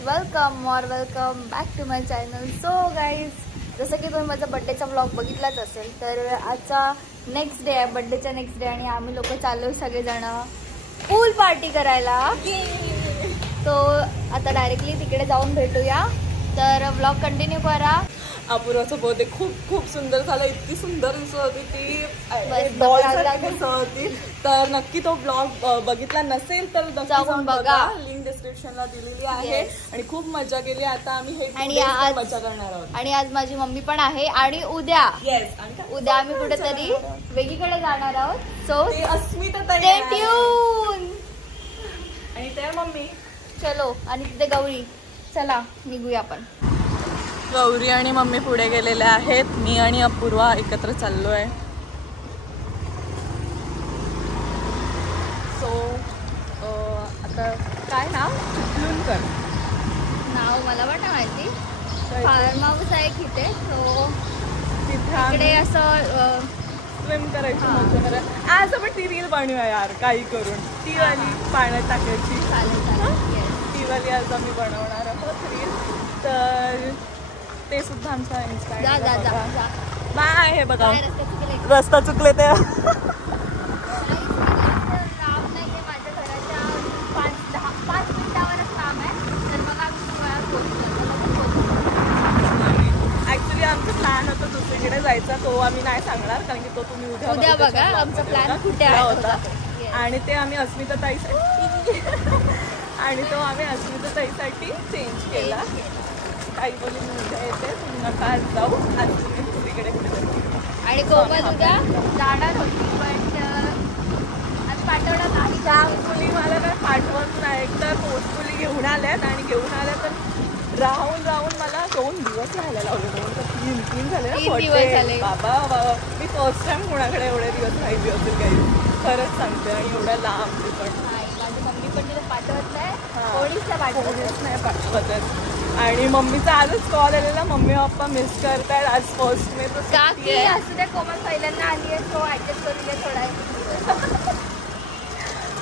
Welcome back to my channel. So guys, जसं की तुम्ही माझा बड्डेचा ब्लॉग बघितलाच असेल, तर आजचा नेक्स्ट डे आहे, बड्डेचा नेक्स्ट डे, आणि आम्ही लोक चाललो सगळेजण पूल पार्टी करायला. तो आता डायरेक्टली तिकडे जाऊन भेटूया. तर ब्लॉग कंटिन्यू करा. अपूर्वाचं बर्थडे खूप सुंदर झालं. इतकी सुंदर दिसत होती ती, दिसत होती. तर नक्की तो ब्लॉग बघितला नसेल तर जाऊन बघा, लिंक डिस्क्रिप्शनला दिलेली आहे. आणि खूप मजा केली. आता आम्ही हे मजा करणार आहोत. आणि आज माझी मम्मी पण आहे. आणि उद्या आम्ही कुठेतरी वेगळीकडे जाणार आहोत. सो अस्मिता आणि त्या मम्मी चलो. आणि तिथे गौरी. चला निघूया आपण. गौरी आणि मम्मी पुढे गेलेले आहेत. मी आणि अपूर्वा एकत्र चाललोय. सो आता काय नाव? चिपळूणकर नाव मला पण नाही माहिती. फार्म हाऊस आहे तिथे. सो तिथे असं स्विम करायची मजा करायला. आज आपण ती रील बनवूया यार, काही करून. ती वाली पाण्यात टाकायची. ती वाली आज आम्ही बनवणार आहोत रील. तर ते सुद्धा आमचा इन्स्टाग्राम बाय. हे बघा रस्ता चुकले ते. ऍक्च्युली आमचा प्लॅन होता दुसरीकडे जायचा. तो आम्ही नाही सांगणार, कारण की तो तुम्ही उद्या बघा. आमचा प्लॅन कुठे होता. आणि ते आम्ही अस्मिता ताईसाठी आणि तो आम्ही अस्मिता ताईसाठी चेंज केला. काही बोली मी उद्या येते, तुम्ही नका आज जाऊ. आज तुम्ही दुसरीकडे कुठे. आणि कोमल उद्या जाणार होती, पण आज पाठवणार नाही. त्या मुली मला काय पाठवत नाही. एकतर पोचपुली घेऊन आल्यात, आणि घेऊन आल्या तर राहून मला 2 दिवस राहायला लावले. 3 झाले ना बाबा. मी फर्स्ट टाइम कोणाकडे एवढे दिवस राहिली होते काही, खरंच सांगते. आणि एवढ्या लांब पण माझी मम्मी पण तिला पाठवत नाही. कोणीच नाही पाठवत. आणि मम्मीचा आजच कॉल आलेला, मम्मी पप्पा मिस करतायत आज फर्स्ट मे. तो काकी असू द्या, कोमल पहिल्यांदा आली आहे, तो ऍडजस्ट करून घ्या थोडा.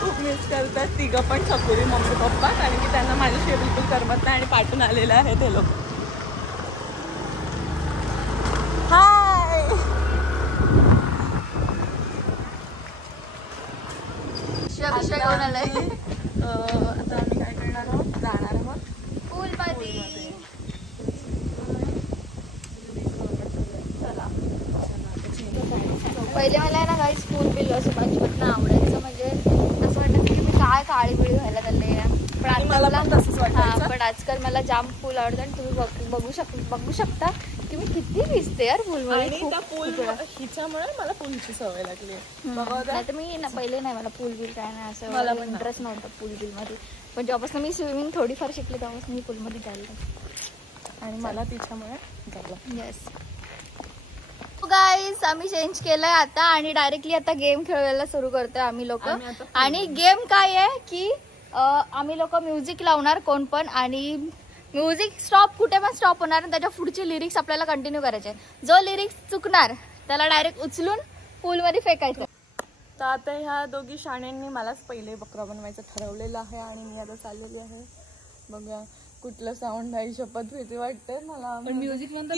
खूप मिस करतात तिघं पण, सकुरी मम्मी पप्पा, कारण की त्यांना माझ्याशिवाय बिलकुल करमत नाही. आणि पाठवून आलेले आहेत हे लोक. हाय. घेऊन आलाय. आता आम्ही काय करणार आहोत, जाणार आहोत पूल मध्ये. पहिले मला ना काही स्कूल बिल असं अजिबात ना आवडायचं. म्हणजे असं वाटायचं की मी काय काळी बिळी व्हायला चालले. पण आजकाल मला जाम पूल आवडतं. आणि तुम्ही बघू शकता की मी किती भिजते यार पूलमध्ये. हिच्यामुळे मला पूलची सवय लागली. नाही तर मी पहिले नाही, मला पूल बिल काय नाही, असं मला इंटरेस्ट नव्हता पूल बिल मध्ये. पण जेव्हापासून मी स्विमिंग थोडीफार शिकले तेव्हापासून मी पूलमध्ये जायला. आणि मला तिच्यामुळे झालं. येस गाईज, आम्ही चेंज केलंय आता. आणि डायरेक्टली आता गेम खेळायला सुरू करतोय आम्ही लोक. आणि गेम काय आहे की आम्ही लोक म्युझिक लावणार कोण पण, आणि म्युझिक स्टॉप कुठे पण स्टॉप होणार. आणि त्याच्या पुढची लिरिक्स आपल्याला कंटिन्यू करायचे. जो लिरिक्स चुकणार त्याला डायरेक्ट उचलून पूल मध्ये फेकायचं. तर आता ह्या दोघी शाण्यांनी मलाच पहिले बकरा बनवायचं ठरवलेलं आहे. आणि मी आता चाललेली आहे. बघूया कुठलं साऊंड आहे. शपथ भीती वाटते मला. म्युझिक नंतर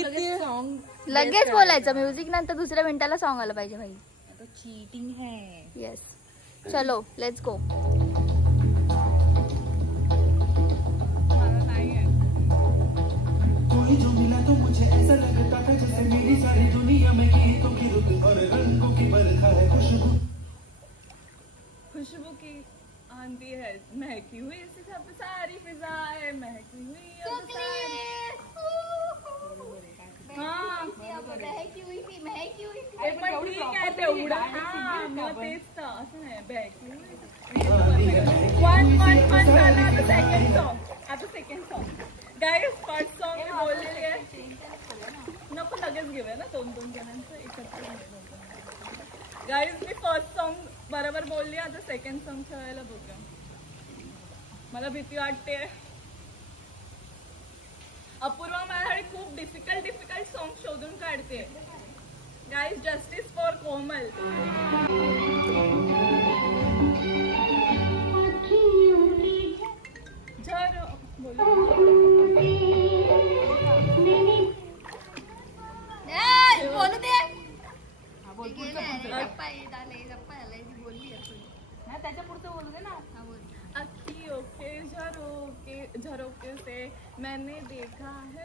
लगेच बोलायचं. म्युझिक नंतर दुसऱ्या मिनिटाला सॉन्ग आलं पाहिजे भाई. चीटिंग है. येस, चलो लेट्स गो. जो मिला तो मुझे ऐसा लगता था जैसे मेरी सारी दुनिया में गीतों की रुत और रंगों की बरखा है. खुशबू की आंधी है, महकी हुई सब सारी फिजाएं, महकी हुई second song. Guys, first song मी बोललेली आहे. नको लगेच घेऊया ना 2-2 जणांचं एकत्र. गाईज, मी फर्स्ट सॉन्ग बरोबर बोलली. आता सेकंड सॉन्ग खेळायला बघूया. मला भीती वाटते. अपूर्वा माझ्याकडे खूप डिफिकल्ट सॉन्ग शोधून काढते. गाईज, जस्टिस फॉर कोमल. झर बोल. त्याच्या पुढचं बोलू दे ना. अखियों के झरोके से मैंने देखा है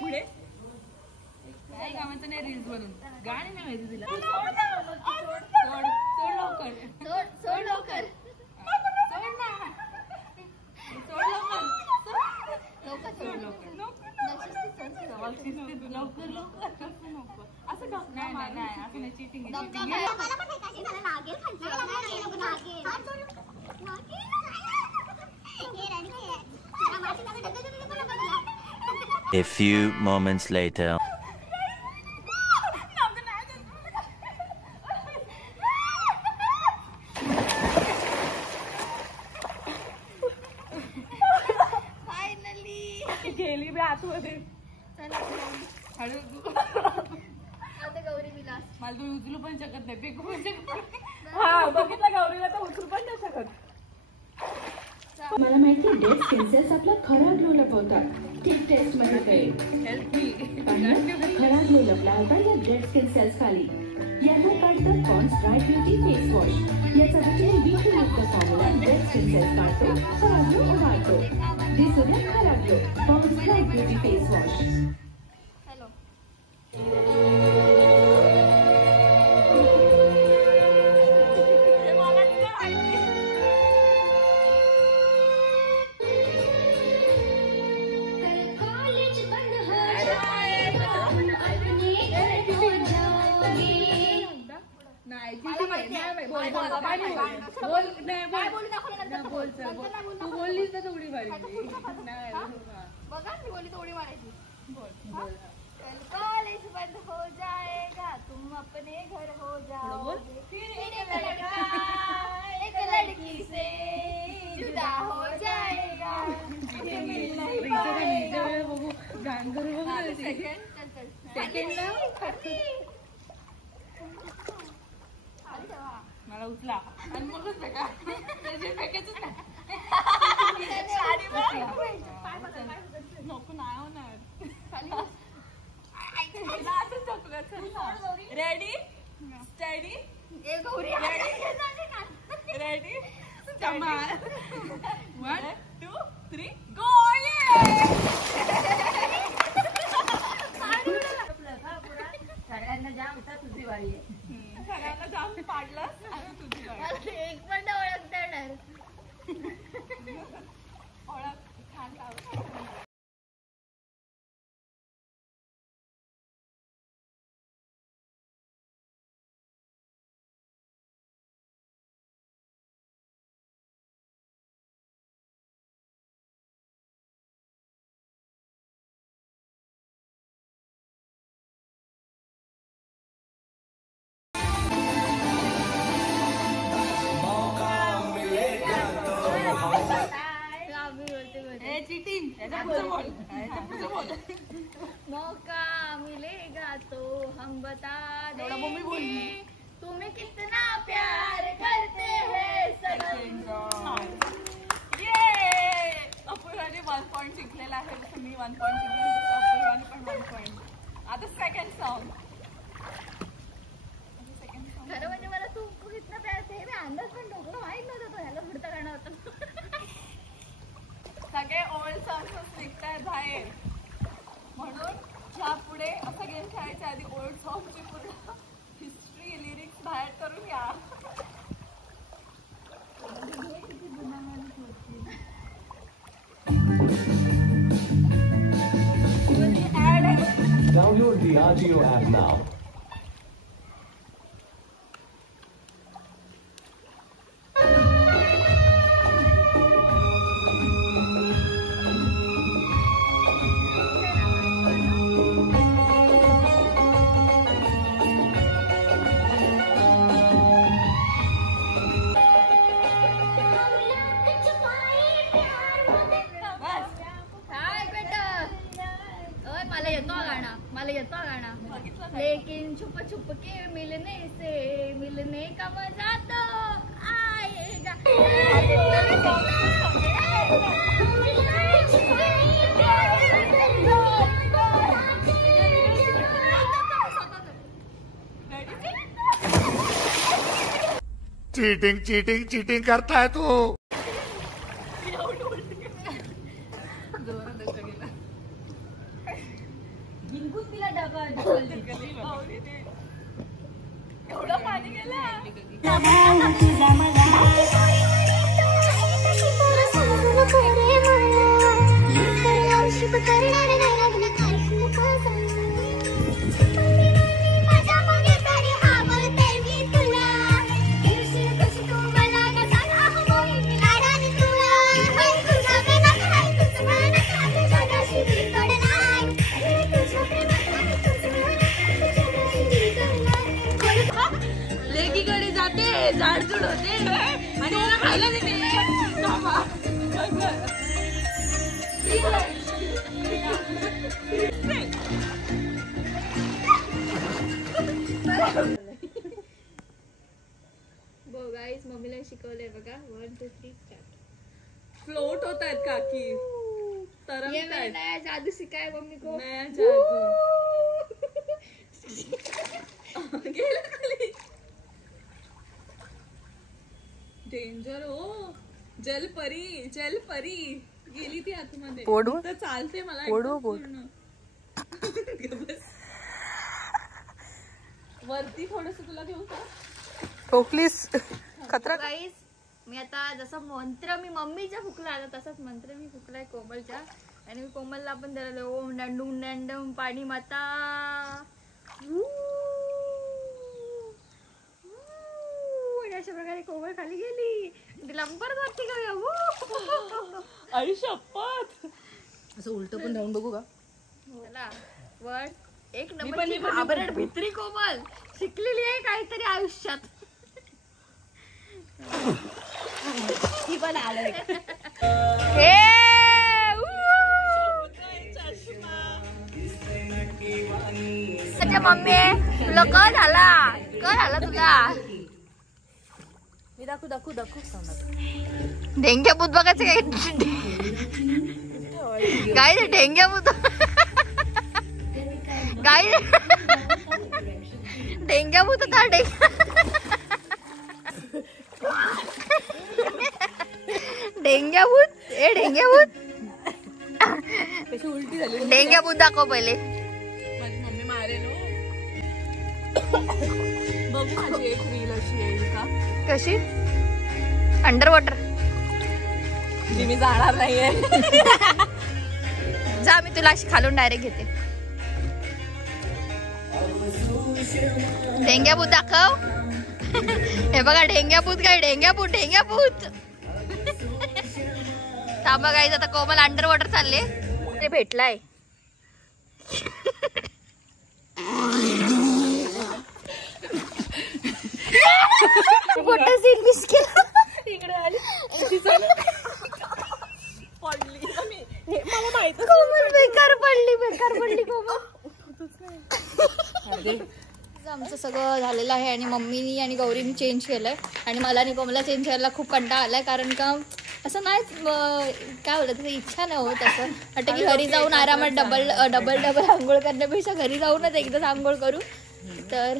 पुढे काय कामाचं नाही रील्स बनून गाणी नाही माहिती तिला. सोड लवकर A few moments later. गेली बी आतमध्ये. गौरी विलास मला तू उचलू पण शकत नाही, फेकू पण शकत नाही. हा बघितलं गौरीला तर उचलू पण नाही शकत. मला माहिती डेड स्किन सेल्स आपला खरा ग्लो लपवतात. टिक टेस्ट मध्ये कळेल. खरा ग्लो लपला होता या डेड स्किन सेल्स खाली. यांना काढतं Pond's bright beauty face wash. याचा विजय युक्त फॉर्म्युला डेड स्किन सेल्स काढतो, खरा ग्लो उभारतो. दिसू द्या खरा glow Pond's bright beauty face wash. Hello तू बोललीस तर उडी मारायची. बघा मी बोली तो उडी मारायची. कॉलेज बंद हो जाएगा तुम अपने घर हो जाओगे फिर एक लड़की से जुदा हो जाएगा. मला उचला आणि मगच फेका. फेकायचंच नाही. नको नाही होणार. रेडी स्टडी रेडी 1 2 3 गो. सगळ्यांना जाम होता तुझी वारी. सगळ्यांना जाम पाडलंस आणि तुझी वारी. एक पण ओळखता येणार. ओळख छान लाव. मौका मिलेगा तो हम बता देंगे तुम्हें कितना प्यार करते हैं सनम. अपूर्वाने 1 पॉइंट शिकलेला आहे. जसं मी 1 पॉइंट शिकले अपूर्वाने पण 1 पॉइंट. आता सेकंड सॉन्ग. खरं म्हणजे मला तू कितना प्यार ते मी अंदाज पण डोकं माहित नव्हतं तो ह्याला पुढचा गाणं होतं. सगळे ओल्ड सॉंग्स निघतायत बाहेर म्हणून ह्या पुढे असं गेम खेळायच्या आधी ओल्ड सॉंगची पूर्ण हिस्ट्री लिरिक्स बाहेर करून या. Download the RGO app now. लेकिन छुप छुप के मिलने का मजा तो आएगा. चीटिंग चीटिंग चीटिंग करता है तू. जिंकून तिला एवढं पाणी गेलं. लेकीकडे जाते झाडझुड होते आणि मला खायला देते. गाईज मम्मीला शिकवलंय बघा. 1 2 3 स्टार्ट. फ्लोट होत आहेत काकी. ये मैंने नया जादू सिखाया मम्मी को. नया जादू. गेला खाली. डेंजर हो. जलपरी जलपरी गेली ती आतमध्ये. तर चालते मला पूर्ण. वरती थोडस तुला घेऊ का? हो प्लीज. खतरा. गाईज मी आता जसा मंत्र मी मम्मीच्या फुकला आला तसाच मंत्र मी फुकलाय कोमलच्या. आणि मी कोमलला पण धरलं. ओम डंडूम डंडम पाणी माता. अशा प्रकारे कोमल खाली गेली. तिला परत वाटते का आई शपथ. असं उलट पण राहून बघू का? चला वर एक नंबर भित्री कोमल शिकलेली आहे काहीतरी आयुष्यात. ती पण आलं. मम्मी तुला क झाला तुला. मी दाखवू डेंग्या भूत बघायचं काय? काय डेंग्या भूत. काय डेंग्या भूत होता. डेंग्या भूत. ए डेंग्या भूत. कशी उलटी झाली. डेंग्या भूत दाखव पहिले. माझी मम्मी मारेल. बघू माझी एक रील अशी येईल का? कशी अंडर वॉटर. मी जाणार नाहीये. जा मी तुला अशी खालून डायरेक्ट घेते. डेंग्या भूत दाखव. हे बघा डेंग्या भूत. काय डेंग्या भूत. डेंग्या भूत. थांबा गाईज आता कोमल अंडर वॉटर चालले. ते भेटलाय. मोठा सीन मिस केला. इकडे आली पडली. मला माहिती कोमल बेकार पडली कोमल. आमचं सगळं झालेलं आहे आणि मम्मीनी आणि गौरीनी चेंज केलंय आणि मला आणि कोमलला चेंज करायला खूप कंटाळा आलाय. कारण का असं नाही काय बोलत त्याची इच्छा नाही होत. असं वाटतं की घरी जाऊन आरामात डबल आंघोळ करण्यापेक्षा घरी जाऊनच एकदाच आंघोळ करू. तर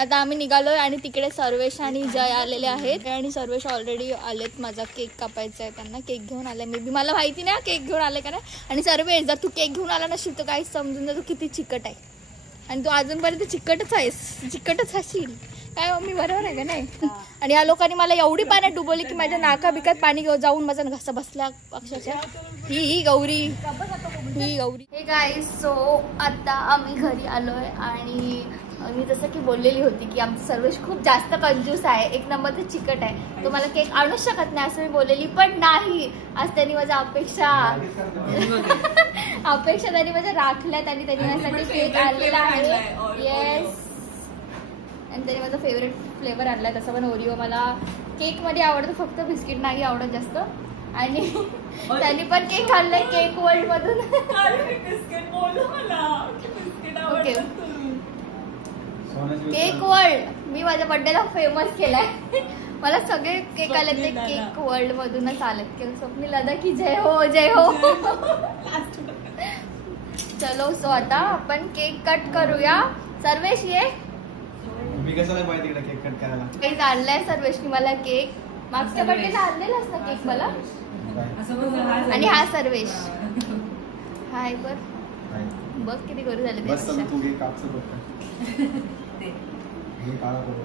आता आम्ही निघालोय आणि तिकडे सर्वेश आणि जय आलेले आहेत आणि सर्वेश ऑलरेडी आलेत. माझा केक कापायचा आहे त्यांना. केक घेऊन आलाय. मे बी मला माहिती नाही केक घेऊन आलाय का नाही. आणि सर्वेश जर तू केक घेऊन आला नसशील तर काही समजून जा तू किती चिकट आहे. आणि तू अजूनपर्यंत चिकटच आहेस. चिकटच असशील काय मम्मी बरोबर आहे का नाही. आणि या लोकांनी मला एवढी पाण्यात डुबवली की माझ्या नाका बिकात पाणी जाऊन माझा घसा बसला अक्षरशः. ही गौरी. हे गाईज सो आता आम्ही घरी आलोय आणि मी जसं की बोललेली होती की आमचं सर्वेश खूप जास्त कंजूस आहे. एक नंबर ते चिकट आहे. तो मला केक आणूच शकत नाही असं मी बोललेली. पण नाही आज त्यांनी माझ्या अपेक्षा त्यांनी माझ्या राखल्यात आणि त्यांनी माझ्यासाठी केक आणलेला आहे. येस. आणि त्यांनी माझा फेवरेट फ्लेवर आणलाय. तसं पण ओरिओ मला केकमध्ये आवडतं फक्त बिस्किट नाही आवडत जास्त. आणि त्यांनी पण केक आणलाय केक वर्ल्ड मधून. ओके केक वर्ल्ड मी माझ्या बर्थडेला फेमस केलाय. मला सगळे केक आले ते केक वर्ल्ड मधूनच आलेत. स्वप्नील दादा की जय हो जय हो. चलो सो आता आपण केक कट करूया. सर्वेश ये मी कसं नाही पाहिजे तिकडे केक कट करायला. काही आणलाय सर्वेशनी मला केक. मागच्या बर्थडेला आणलेलाच ना केक मला. आणि हा सर्वेश. हाय बघ किती गोड झाले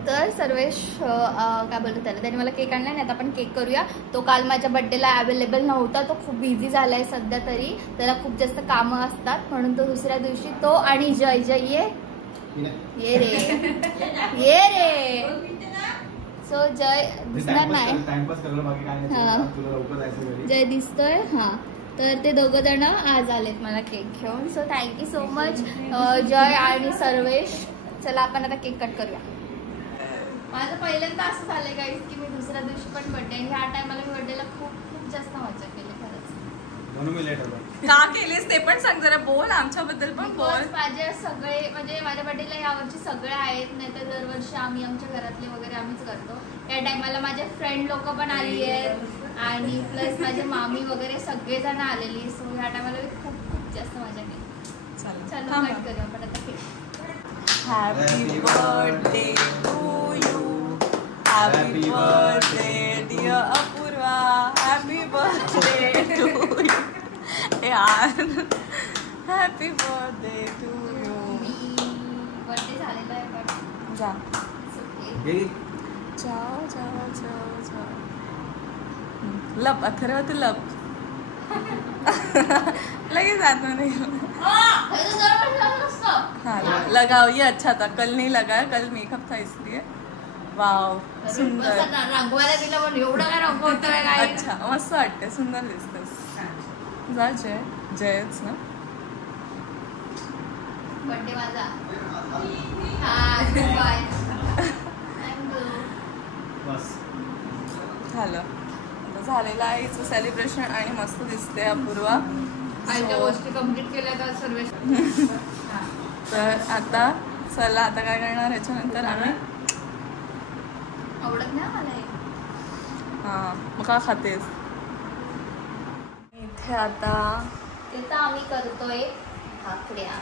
तर सर्वेश काय बोलतो त्याला, त्याने मला केक आणला नाही. आता आपण केक करूया. तो काल माझ्या बर्थडेला अवेलेबल नव्हता, तो खूप बिझी झालाय सध्या. तरी त्याला खूप जास्त कामं असतात म्हणून तो दुसऱ्या दिवशी तो आणि जय ये रे सो जय दिसणार नाही. जय दिसतोय. हा तर ते दोघं जण आज आलेत मला केक घेऊन. सो थँक्यू सो मच जय आणि सर्वेश. चला आपण आता केक कट करूया. माझं पहिल्यांदा असं झालंय गाईस की मी दुसऱ्या दिवशी पण बर्थडे, ह्या टायमाला मी बर्थडेला खूप जास्त मजा केली खरंच. म्हणून मी लेट होतो. का केलीस ते पण सांग जरा, बोल आमच्याबद्दल पण बोल. माझे सगळे म्हणजे माझ्या बर्थडेला यावर्षी सगळे आहेत, नाही तर दरवर्षी आम्ही आमच्या घरातले वगैरे आम्हीच करतो. या टायमाला माझे फ्रेंड लोक पण आली आहेत आणि प्लस माझे मामी वगैरे सगळेजण आलेली. सो ह्या टायमाला मी खूप जास्त मजा केली. चला कट करूया आपण आता cake. Happy birthday to you, happy birthday dear Apurva, happy birthday to you यार, happy birthday to you. Birthday झालेला आहे पण जा जाओ जाओ जाओ जाओ. लप अथर्व तू लप. लगेच जात नहीं. हाँ लगाओ, ये अच्छा था. कल नहीं लगाया, कल मेकअप था इसलिए. वाव सुंदर. रंगवायला दिलं पण एवढं काय रंगवतोय काय. अच्छा मस्त वाटते, सुंदर दिसतेस. जा जय, जयच ना बर्थडे माझा. हा बाय. झालं झालेलं आहे हिचं सेलिब्रेशन आणि मस्त दिसते अपूर्वा. आईच्या गोष्टी कम्प्लीट केल्या तर सर्वेश. तर आता चला आता काय करणार ह्याच्यानंतर आम्ही. आवडत नाही मला हे. हां मग का खातेस. इथे आता तिथं आम्ही करतोय भाकऱ्या.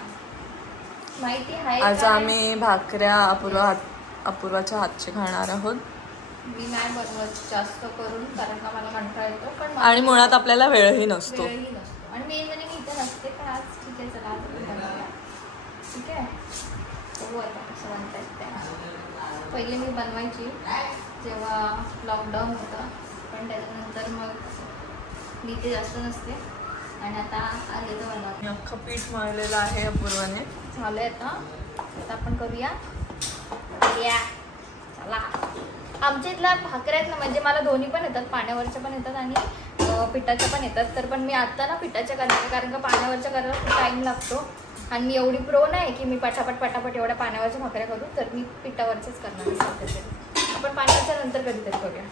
माहिती आहे आज आम्ही भाकऱ्या अपूर्वाच्या हातचे खाणार आहोत. मी नाही बनवत जास्त करून कारण का मला कंटाळा येतो. पण आणि मुळात आपल्याला वेळही नसतो. आणि मेन म्हणजे मी इथे नसते. पण आज ठीक आहे चला आज बनवूया. ठीक आहे बघू आता कसं बनतायत त्या. पहिले मी बनवायची जेव्हा लॉकडाऊन होतं, पण त्याच्यानंतर मग मी ते जास्त नसते आणि आता आले तर बनवते. अख्खं पीठ मळलेलं आहे अपूर्वाने. झालंय आता आपण करूया. चला आमच्या इथल्या भाकऱ्या आहेत ना, म्हणजे मला दोन्ही पण येतात, पाण्यावरच्या पण येतात आणि पिठाच्या पण येतात. तर पण मी आता ना पिठाच्या करणार कारण का पाण्यावरच्या करायला खूप टाईम लागतो आणि मी एवढी प्रो नाही की मी पटापट एवढ्या पाण्यावरच्या भाकऱ्या करू. तर मी पिठावरच्याच करणार आहे. आपण पाण्याच्या नंतर कधीतरी करूया.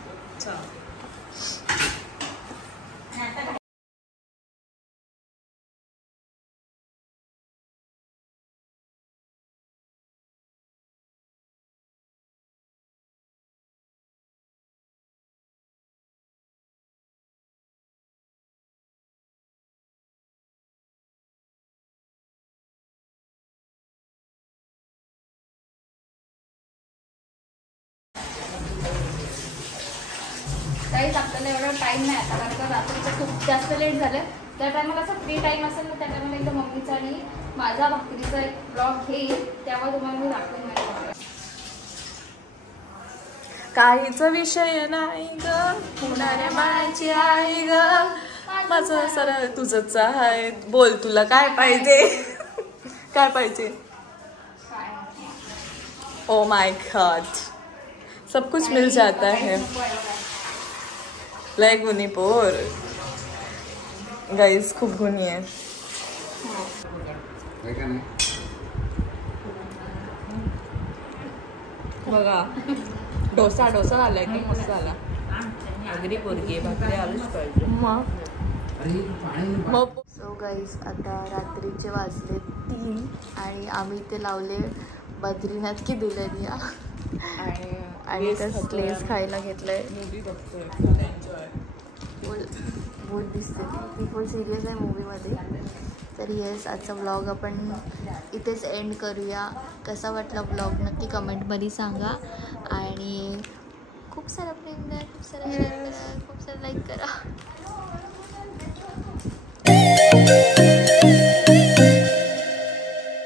काहीच आपल्याला एवढा टाईम नाही आता कारण का रात्रीचं खूप जास्त लेट झालं. त्या टायमाला असं फ्री टाईम असेल ना त्या टायमाला एकदा मम्मीचा आणि माझा भाकरीचा एक ब्लॉग घेईल तेव्हा तुम्हाला मी दाखवून मिळेल. काहीच विषय नाही ग होणाऱ्या बाळाची आई ग माझं सरळ तुझंच आहे. बोल तुला काय पाहिजे. काय पाहिजे. ओ माय गॉड सब कुछ मिल जाता है. लय गुणी पोर गाईज खूप गुणी आहे. बघा डोसा आलाय की मस्त आला. अगदी पोरगी भाकरी आलूच पाहिजे. मग सो गाईज आता रात्रीचे वाजले 3 आणि आम्ही ते लावले बद्रीनाथ की दुल्हनिया आणि प्लेस खायला घेतलंय. मूवी बघतोय फुल एन्जॉय. फुल दिसते ती फुल सिरियस आहे मूवीमध्ये. तर येस, आजचा व्लॉग आपण इथेच एंड करूया. कसा वाटला व्लॉग नक्की कमेंटमध्ये सांगा आणि खूप सारा प्रेम द्या, खूप सारा शेअर करा, खूप सारा लाईक करा.